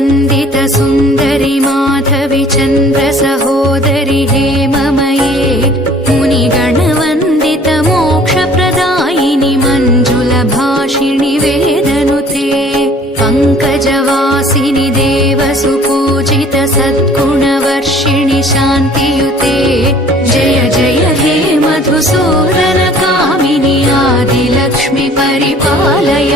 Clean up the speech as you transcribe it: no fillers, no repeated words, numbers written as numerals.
वन्दित सुन्दरि माधवि चन्द्र सहोदरि हेममये मुनिगणवन्दित मोक्षप्रदायिनि मञ्जुलभाषिणि वेदनुते पङ्कजवासिनि देवसुपूजित सद्गुणवर्षिणि शान्तियुते जय जय हे मधुसूदन कामिनि आदिलक्ष्मि परिपालय